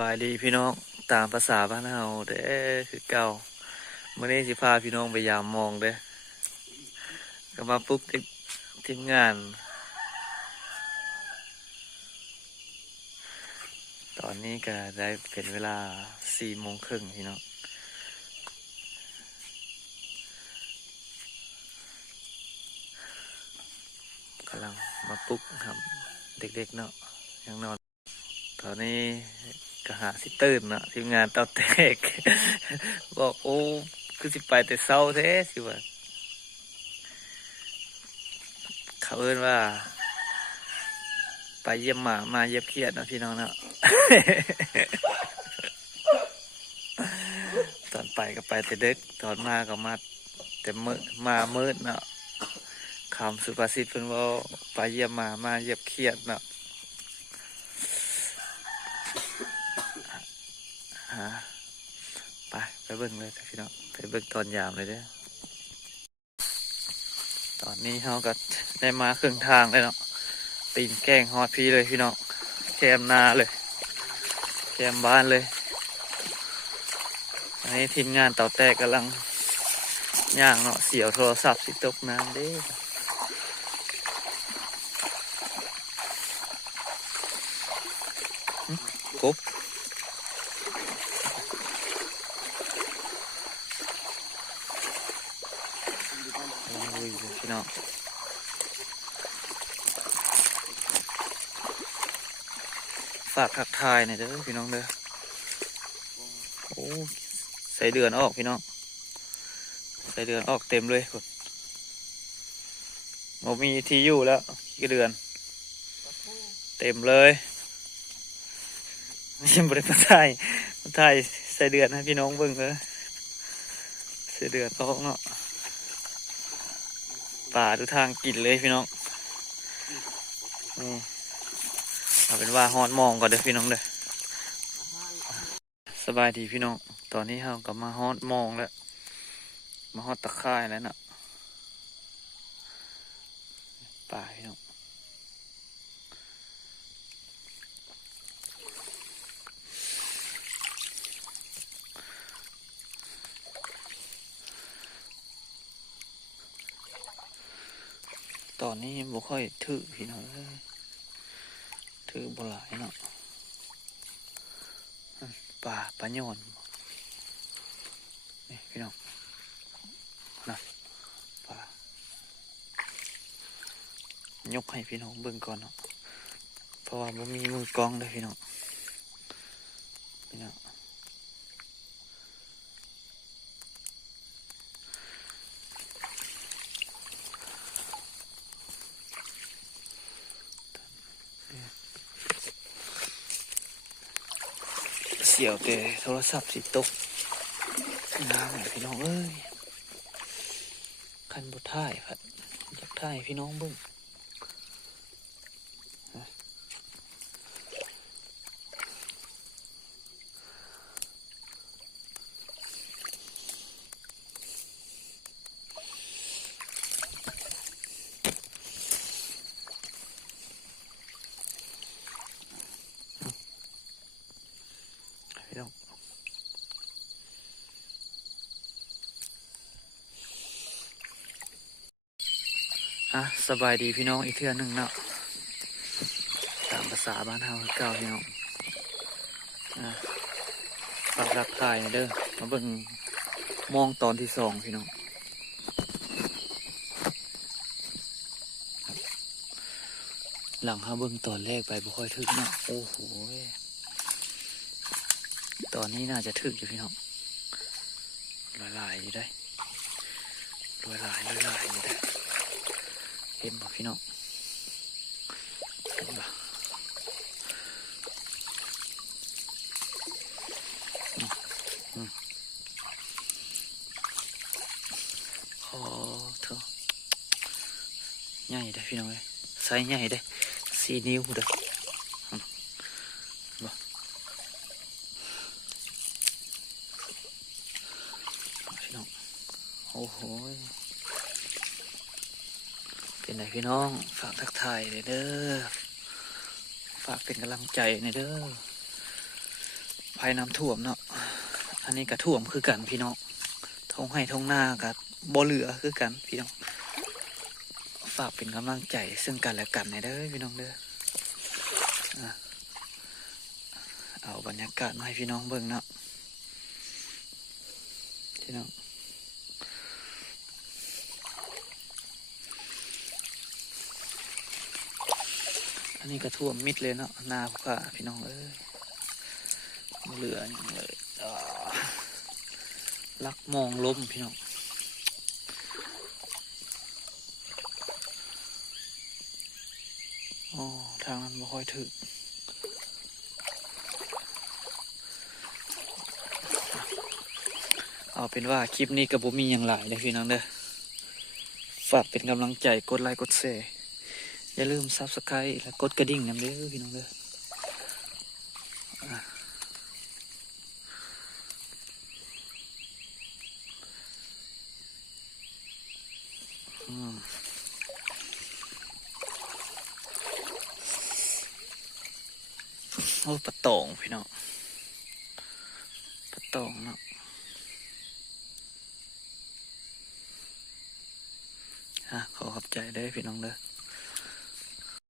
บายดีพี่น้องตามภาษาบ้านเฮาเด้คือเก่ามื้อนี้สิพาพี่น้องไปยามมองเด้ก็มาปุ๊บทีมงานตอนนี้ก็ได้เป็นเวลา4 โมงครึ่งพี่น้องกำลังมาปลุกครับเด็กๆเนาะยังนอนตอนนี้ก็หาสิตื่นเนาะทีมงานเต้าแตกบอกโอ้คือสิไปแต่เช้าแท้สิว่าเขาเอิ้นว่าไปเยี่ยมหมามาเยี่ยมเขียดเนาะพี่น้องเนาะ ตอนไปก็ไปแต่ดึกตอนมาก็มาแต่มืดมามืดเนาะคำสุภาษิตเพิ่นว่าไปเยี่ยมหมาเยี่ยมเขียดเนาะฮะไปเบิ่งเลยพี่น้องไปเบิ่งตอนยามเลยเด้อตอนนี้เราก็ได้มาครึ่งทางเลยเนาะตีนแกล้งฮอดพี่เลยพี่น้องแคมนาเลยแคมบ้านเลยอันนี้ทีมงานเต่าแตกกำลังย่างเนาะเสียวโทรศัพท์สิตกน้ำเด้กบโอ้ยพี่น้องฝากทักทายหน่อยเด้อพี่น้องเด้อโอ้ใส่เดือนออกพี่น้องใส่เดือนออกเต็มเลยกดมีที่อยู่แล้วกี่เดือนเต็มเลยยังบริษัทไทยใส่เดือนให้พี่น้องเบิ่งเลยใส่เดือนออกเนาะป่าทุกทางกินเลยพี่น้องนี่เอาเป็นว่าฮอดมองก่อนเด้อพี่น้องเด้อสบายดีพี่น้องตอนนี้เรากลับมาฮอดมองแล้วมาฮอดตะไคร่แล้วเนาะป่าพี่น้องตอนนี้บ่ค่อยถือพี่น้องเลยถือบ่หลายเนาะป่าโยนนี่พี่น้องนะป่ายกให้พี่น้องเบิ่งก่อนเนาะเพราะว่าบ่มีมือกล้องเลยพี่น้องเสียวแต่โทรศัพท์สิตกน้ำพี่น้องเอ้ยคันบ่ถ่ายครับอยากถ่ายพี่น้องเบิ่งพี่น้องสบายดีพี่น้องอีกเทื่อนึงเนาะตามภาษาบ้านเฮาคือเก่าพี่น้องฝากรักทายหน่อยเด้อมาเบิ่งมองตอนที่2พี่น้องหลังเฮาเบิ่งตอนแรกไปบ่ค่อยถึกเนาะโอ้โหตอนนี้น่าจะถึกอยู่พี่น้องลายอยู่ได้ลายอยู่ได้เห็นบ่พี่น้องเห็นบ่โอ้เถอะใหญ่ได้พี่น้องเลยไซส์ใหญ่ได้4 นิ้วเด้อบ่พี่น้องโอ้โหเป็นไงพี่น้องฝากทักทายเด้อฝากเป็นกำลังใจเด้อ ภัยน้ำท่วมเนาะอันนี้ก็ท่วมคือกันพี่น้องท้องไร่ท้องนากับบ่เหลือคือกันพี่น้องฝากเป็นกำลังใจซึ่งกันและกันเด้อพี่น้องเด้อเอาบรรยากาศมาให้พี่น้องเบิ่งเนาะพี่น้องอันนี้ก็ท่วมมิดเลยเนาะนาพวกข้าพี่น้องบ่เหลืออย่างเลยลักมองล้มพี่น้องอ๋อทางนั้นบ่ค่อยถึกเอาเป็นว่าคลิปนี้ก็บ่มีอย่างหลายเลยพี่น้องเด้อฝากเป็นกำลังใจกดไลค์กดแชร์อย่าลืม Subscribe และกดกระดิ่งนำเด้อพี่น้องเด้อโอ้ปลาตองพี่น้องปลาตองเนาะขอขอบใจเด้อพี่น้องเด้อ